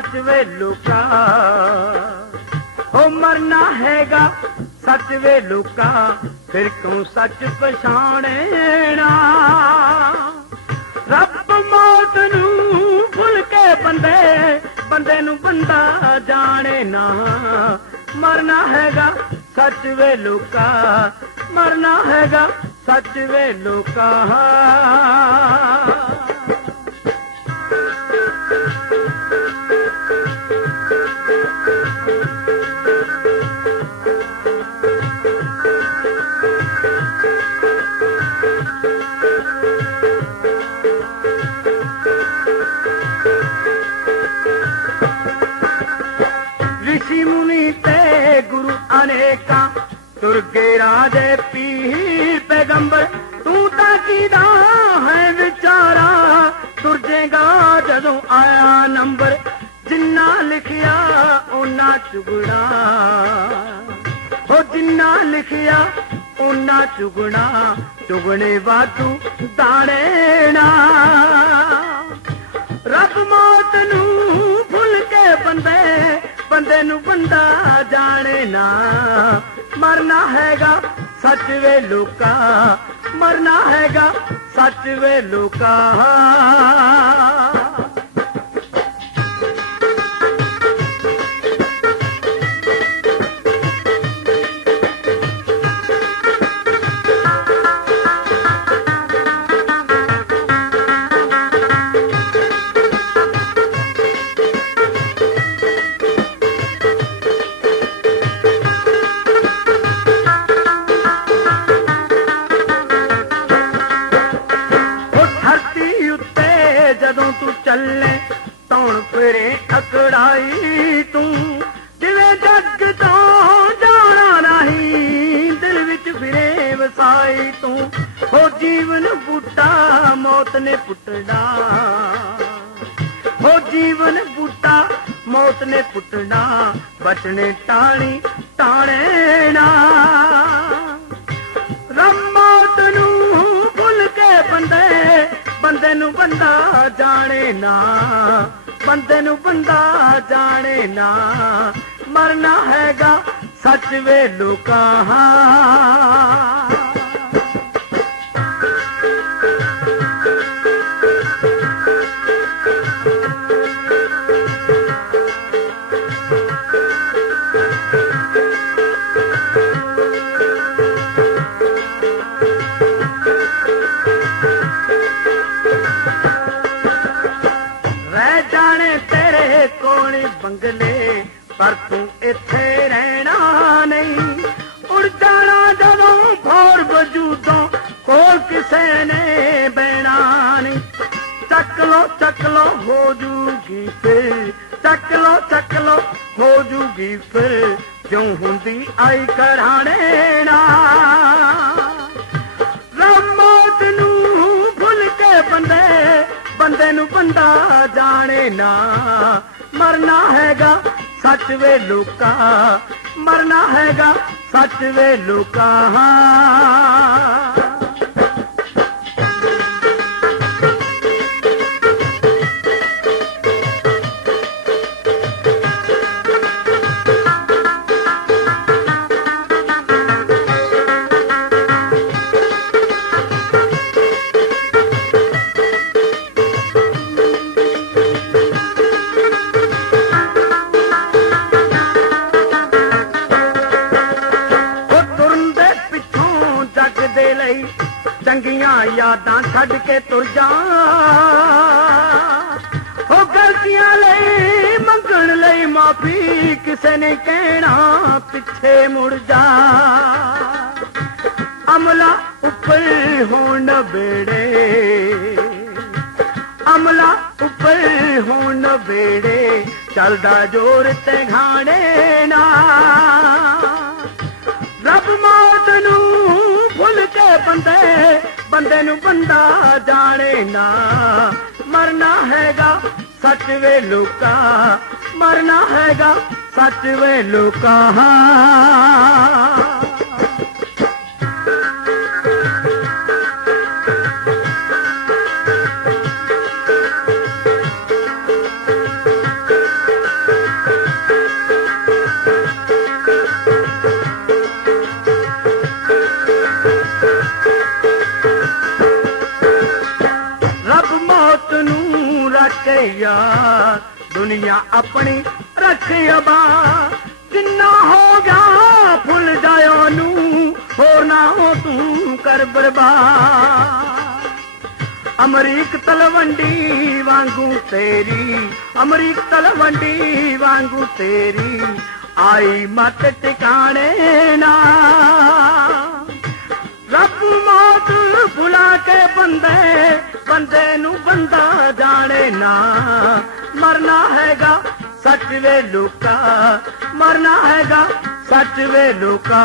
सच वे लोका हो मरना हैगा सच वे लोका फिर क्यों सच पछाणेना रब मौत नू भुल के बंदे बंदे नू बंदा जाने ना मरना हैगा सच वे लोका मरना हैगा सच वे लोका ऋषि मुनि ते गुरु अनेका तुरगे राजे पीर पैगंबर तू ताकीदा है विचारा तुरजेगा जदों आया नंबर जिन्ना लिखिया ओना चुगना हो जिन्ना लिखिया ओना चुगना चुगने वाधू दाने ना रब मौत नू भुल के बंदे बंदे नू बंदा जाने ना मरना हैगा सच वे लोका मरना हैगा सच वे लोका चले तौण फिरे अकड़ाई तू जिले जग तो जाना नहीं दिल विच फिरे वसाई तू हो जीवन बूटा मौत ने पुटना हो जीवन बूटा मौत ने पुटना बचने टाणी टाणे ना रब मौत नू भुल के बंदे बंदे नू बंदा जाने ना बंदे नू बंदा जाने ना मरना हैगा सच वे लोका बंगले पर तू इथे रहना नहीं उड़ जाना जदों भोर वजूदों कोल किसे ने बहना नहीं चक लो हो जूगी फिर चक लो हो जूगी फिर क्यों हुंदी आई कराने ना रब मौत नू भुल के बंदे बंदे नू बंदा जाने ना मरना हैगा सच वे लोका मरना हैगा सच वे लोका चंगियां यादां छड़ के तुर जा हो गलतियां लई मंगण लई माफी किसे ने कहना पिछे मुड़ जा अमला ऊपर होण बेड़े अमला ऊपर होण बेड़े चलदा जोर ते घाणे ना रब मौत नू भुल के बंदे बंदे नू बंदा जाने ना मरना हैगा सच वे लोका मरना हैगा सच वे लोका ਕੇ ਯਾਰ ਦੁਨੀਆ ਆਪਣੀ ਰੱਖਿਆ ਜਿੰਨਾ ਹੋ ਗਿਆ ਭੁੱਲ ਜਾਇਓ ਨੂੰ ਹੋਰ ਨਾ ਹੋ ਤੂੰ ਕਰ ਬਰਬਾਦ ਅਮਰੀਕ ਤਲਵੰਡੀ ਵਾਂਗੂ ਤੇਰੀ ਅਮਰੀਕ ਤਲਵੰਡੀ ਵਾਂਗੂ ਤੇਰੀ ਆਈ ਮਤ ਟਿਕਾਣੇ ਨਾ ਰੱਬ ਮੌਤ ਭੁਲਾ ਕੇ ਬੰਦੇ ਨੂੰ ਬੰਦਾ ਜਾਣੇ ਨਾ ਮਰਨਾ ਹੈਗਾ ਸੱਚ ਵੇ ਲੋਕਾ ਮਰਨਾ ਹੈਗਾ ਸੱਚ ਵੇ ਲੋਕਾ